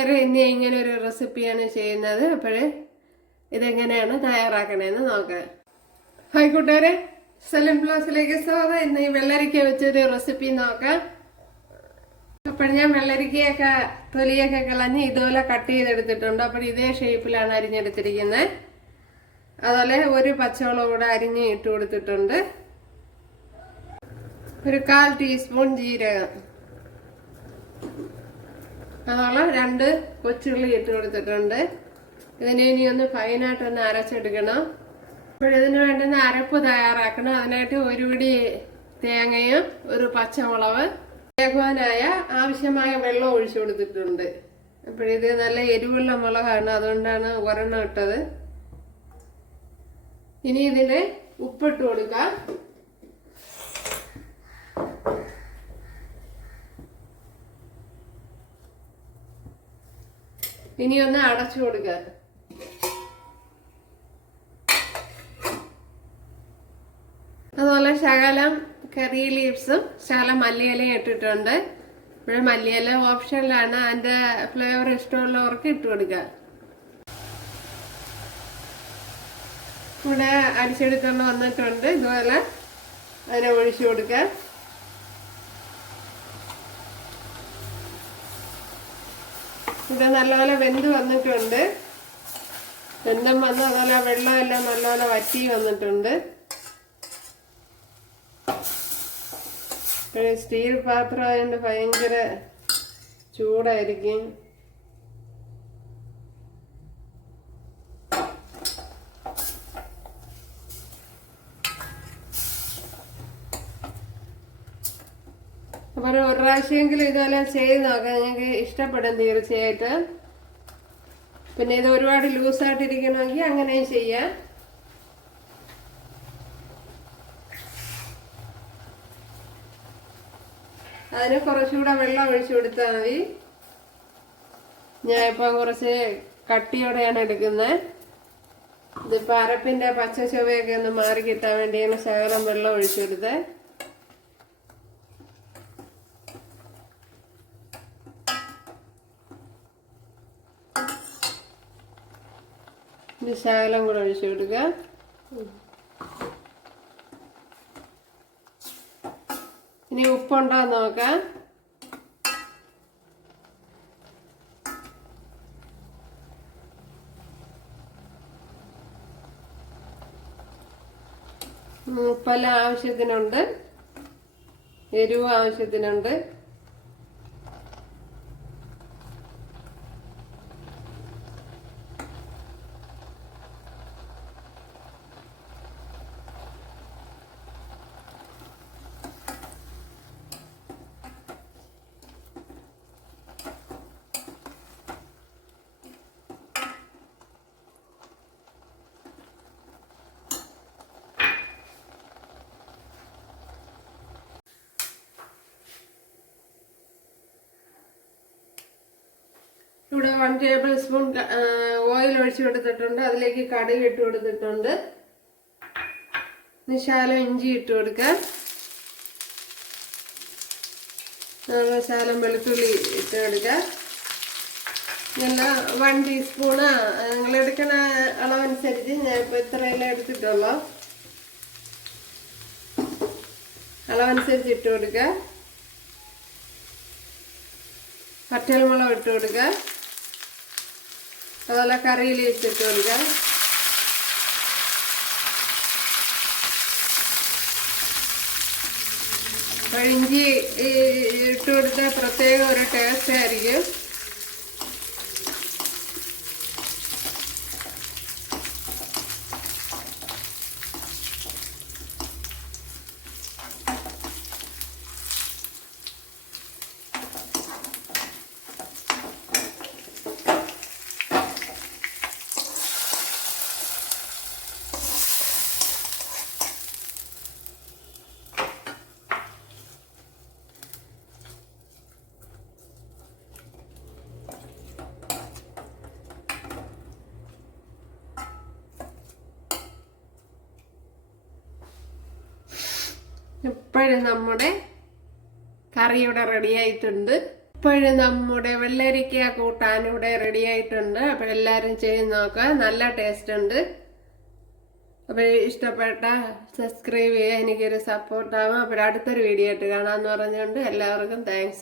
ഇനി ഇങ്ങനെ ഒരു റെസിപ്പിയാണ് ചെയ്യുന്നത്. അപ്പോഴേ ഇതെങ്ങനെയാണ് തയ്യാറാക്കണേന്ന് നോക്കാം. ഹായ് കൂട്ടുകാരെ, സലിം പ്ലസിലേക്ക് സ്വാഗതം. ഇന്ന് ഈ വെള്ളരിക്ക വെച്ചൊരു റെസിപ്പി നോക്കാം. അപ്പോൾ ഞാൻ വെള്ളരിക്കയൊക്കെ തൊലിയൊക്കെ കളഞ്ഞ് ഇതുപോലെ കട്ട് ചെയ്തെടുത്തിട്ടുണ്ട്. അപ്പോൾ ഇതേ ഷേപ്പിലാണ് അരിഞ്ഞെടുത്തിരിക്കുന്നത്. അതുപോലെ ഒരു പച്ചമുളക് കൂടെ അരിഞ്ഞ് ഇട്ട് കൊടുത്തിട്ടുണ്ട്. ഒരു 1/4 ടീസ്പൂൺ ജീരകം, അതുപോലെ 2 കൊച്ചുള്ളി ഇട്ട് കൊടുത്തിട്ടുണ്ട്. ഇതിനെ ഇനി ഒന്ന് ഫൈനായിട്ടൊന്ന് അരച്ചെടുക്കണം. അപ്പോഴിതിന് വേണ്ടുന്ന അരപ്പ് തയ്യാറാക്കണം. അതിനായിട്ട് ഒരു പിടി തേങ്ങയും ഒരു പച്ചമുളക് വേകുവാനായ ആവശ്യമായ വെള്ളം ഒഴിച്ചു കൊടുത്തിട്ടുണ്ട്. അപ്പോഴിത് നല്ല എരിവുള്ള മുളകാണ്, അതുകൊണ്ടാണ് ഒരെണ്ണം ഇട്ടത്. ഇനി ഇതിന് ഉപ്പിട്ട് കൊടുക്കാം. ഇനി ഒന്ന് അടച്ചു കൊടുക്കുക. അതുപോലെ ശകലം കറി ലീവ്സും ശകലം മല്ലിയിലയും ഇട്ടിട്ടുണ്ട്. ഇവിടെ മല്ലിയില ഓപ്ഷനിലാണ്, അതിൻ്റെ ഫ്ലേവർ ഇഷ്ടമുള്ളവർക്ക് ഇട്ട് കൊടുക്കുക. ഇവിടെ അടിച്ചെടുക്കൊണ്ട് വന്നിട്ടുണ്ട്. ഇതുപോലെ അതിനെ ഒഴിച്ചു കൊടുക്കുക. ഇത് നല്ലപോലെ വെന്ത് വന്നിട്ടുണ്ട്. വെന്തം വന്ന് അതുപോലെ വെള്ളമെല്ലാം നല്ലപോലെ വറ്റി വന്നിട്ടുണ്ട്. സ്റ്റീൽ പാത്രം ആയതുകൊണ്ട് ഭയങ്കര ചൂടായിരിക്കും. അപ്പോൾ ഒരു പ്രാവശ്യമെങ്കിലും ഇതുപോലെ ചെയ്ത് നോക്കാം. നിങ്ങൾക്ക് ഇഷ്ടപ്പെടും തീർച്ചയായിട്ടും. പിന്നെ ഇത് ഒരുപാട് ലൂസായിട്ടിരിക്കണമെങ്കിൽ അങ്ങനെയും ചെയ്യാം. അതിന് കുറച്ചുകൂടെ വെള്ളം ഒഴിച്ചു കൊടുത്താൽ മതി. ഞാൻ ഇപ്പം കുറച്ച് കട്ടിയോടെയാണ് എടുക്കുന്നത്. ഇതിപ്പോൾ അരപ്പിൻ്റെ പച്ച ചുവയൊക്കെ ഒന്ന് മാറി കിട്ടാൻ വേണ്ടിയാണ് ശകലം വെള്ളം ഒഴിച്ചു കൊടുത്തത്. ശകലം കൂടെ ഒഴിച്ചു കൊടുക്കുക. ഇനി ഉപ്പുണ്ടോ നോക്കാം. ഉപ്പെല്ലാം ആവശ്യത്തിനുണ്ട്, എരിവ് ആവശ്യത്തിനുണ്ട്. ഇവിടെ 1 ടേബിൾ സ്പൂൺ ഓയിൽ ഒഴിച്ചു കൊടുത്തിട്ടുണ്ട്. അതിലേക്ക് കടുക് ഇട്ട് കൊടുത്തിട്ടുണ്ട്. ശകലം ഇഞ്ചി ഇട്ട് കൊടുക്കാം. ശകലം വെളുത്തുള്ളി ഇട്ട് കൊടുക്കാം. ഇതെല്ലാം 1 ടീസ്പൂണ് നിങ്ങളെടുക്കുന്ന അളവനുസരിച്ച് ഞാൻ ഇപ്പോൾ ഇത്രയെല്ലാം എടുത്തിട്ടുള്ളൂ. അളവനുസരിച്ച് ഇട്ട് കൊടുക്കുക. വറ്റൽമുളക് ഇട്ട് കൊടുക്കുക. അതുപോലെ കറി ലീവ്സ് ഇട്ട് കൊടുക്കുക. ഇഞ്ചി ഇട്ട് കൊടുത്താൽ പ്രത്യേക ഒരു ടേസ്റ്റ് ആയിരിക്കും. ഇപ്പോഴും നമ്മുടെ കറി ഇവിടെ റെഡി ആയിട്ടുണ്ട്. അപ്പോഴും നമ്മുടെ വെള്ളരിക്ക കൂട്ടാൻ ഇവിടെ റെഡി ആയിട്ടുണ്ട്. അപ്പോൾ എല്ലാവരും ചെയ്ത് നോക്കുക, നല്ല ടേസ്റ്റ് ഉണ്ട്. അപ്പോൾ ഇഷ്ടപ്പെട്ട സബ്സ്ക്രൈബ് ചെയ്യുക, എനിക്കൊരു സപ്പോർട്ടാകും. അപ്പോൾ അടുത്തൊരു വീഡിയോ ആയിട്ട് കാണാമെന്ന് പറഞ്ഞുകൊണ്ട് എല്ലാവർക്കും താങ്ക്സ്.